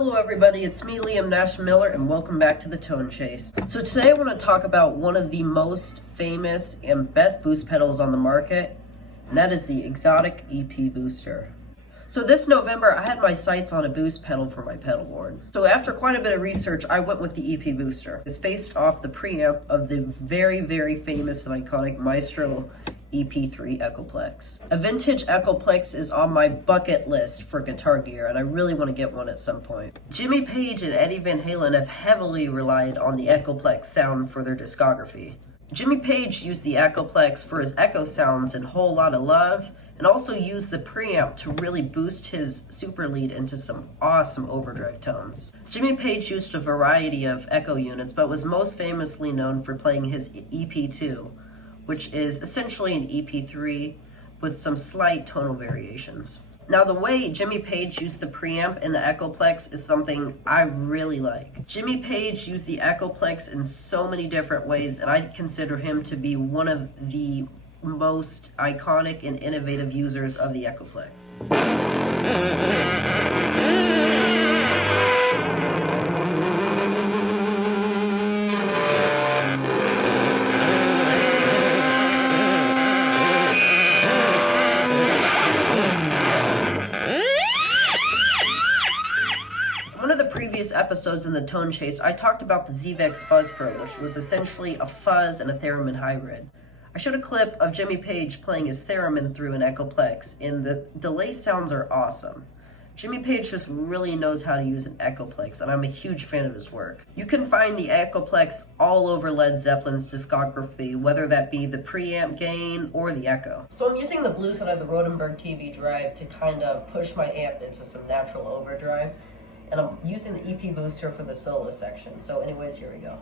Hello everybody, it's me Liam Nash Miller and welcome back to the Tone Chase. So today I want to talk about one of the most famous and best boost pedals on the market, and that is the Xotic EP Booster. So this November I had my sights on a boost pedal for my pedal board. So after quite a bit of research I went with the EP Booster. It's based off the preamp of the very famous and iconic Maestro EP3 Echoplex. A vintage Echoplex is on my bucket list for guitar gear and I really want to get one at some point. Jimmy Page and Eddy Van Halen have heavily relied on the Echoplex sound for their discography. Jimmy Page used the Echoplex for his echo sounds in Whole Lotta Love and also used the preamp to really boost his super lead into some awesome overdrive tones. Jimmy Page used a variety of echo units but was most famously known for playing his EP2, which is essentially an EP3 with some slight tonal variations. Now the way Jimmy Page used the preamp in the Echoplex is something I really like. Jimmy Page used the Echoplex in so many different ways and I consider him to be one of the most iconic and innovative users of the Echoplex. One of the previous episodes in the Tone Chase, I talked about the ZVEX Fuzz Pro, which was essentially a fuzz and a theremin hybrid. I showed a clip of Jimmy Page playing his theremin through an Echoplex, and the delay sounds are awesome. Jimmy Page just really knows how to use an Echoplex, and I'm a huge fan of his work. You can find the Echoplex all over Led Zeppelin's discography, whether that be the preamp gain or the echo. So I'm using the blue side of the Rodenberg TV drive to kind of push my amp into some natural overdrive, and I'm using the EP Booster for the solo section. So anyways, here we go.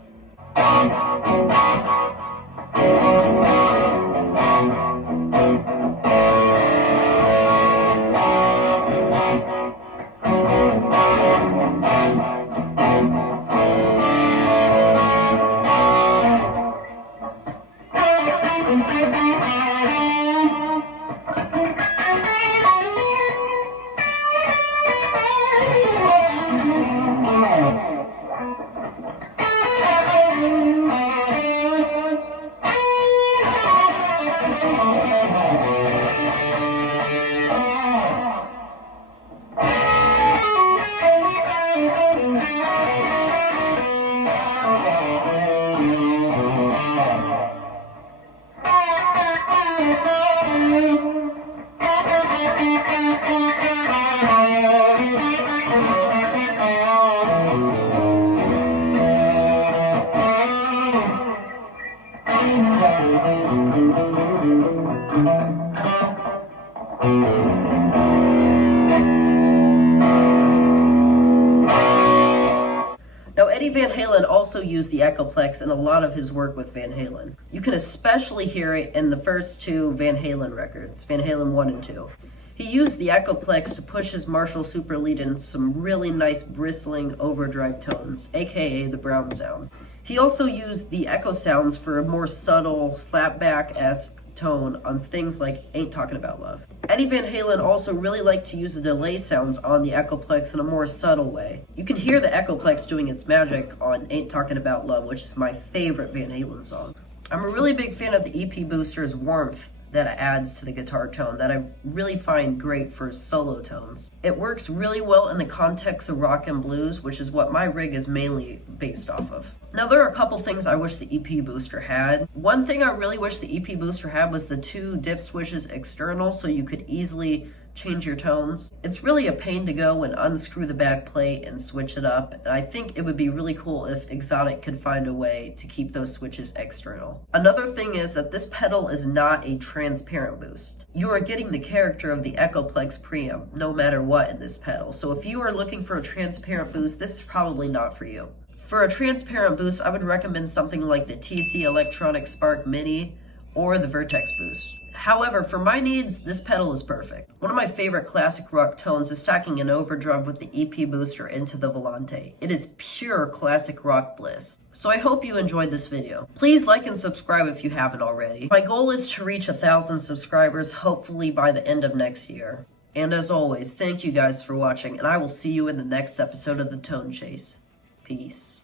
Now, Eddy Van Halen also used the Echoplex in a lot of his work with Van Halen. You can especially hear it in the first two Van Halen records, Van Halen 1 and 2. He used the Echoplex to push his Marshall super lead into some really nice bristling overdrive tones, aka the Brown sound. He also used the echo sounds for a more subtle slapback-esque tone on things like Ain't Talking About Love. Eddy Van Halen also really liked to use the delay sounds on the Echoplex in a more subtle way. You can hear the Echoplex doing its magic on Ain't Talking About Love, which is my favorite Van Halen song. I'm a really big fan of the EP Booster's warmth that it adds to the guitar tone that I really find great for solo tones. It works really well in the context of rock and blues, which is what my rig is mainly based off of. Now there are a couple things I wish the EP Booster had. One thing I really wish the EP Booster had was the two dip switches external so you could easily change your tones. It's really a pain to go and unscrew the back plate and switch it up, and I think it would be really cool if Xotic could find a way to keep those switches external. Another thing is that this pedal is not a transparent boost. You are getting the character of the Echoplex preamp no matter what in this pedal, so if you are looking for a transparent boost, this is probably not for you. For a transparent boost, I would recommend something like the TC Electronic Spark Mini or the Vertex Boost. However, for my needs, this pedal is perfect. One of my favorite classic rock tones is stacking an overdrive with the EP Booster into the Volante. It is pure classic rock bliss. So I hope you enjoyed this video. Please like and subscribe if you haven't already. My goal is to reach 1,000 subscribers, hopefully by the end of next year. And as always, thank you guys for watching, and I will see you in the next episode of The Tone Chase. Peace.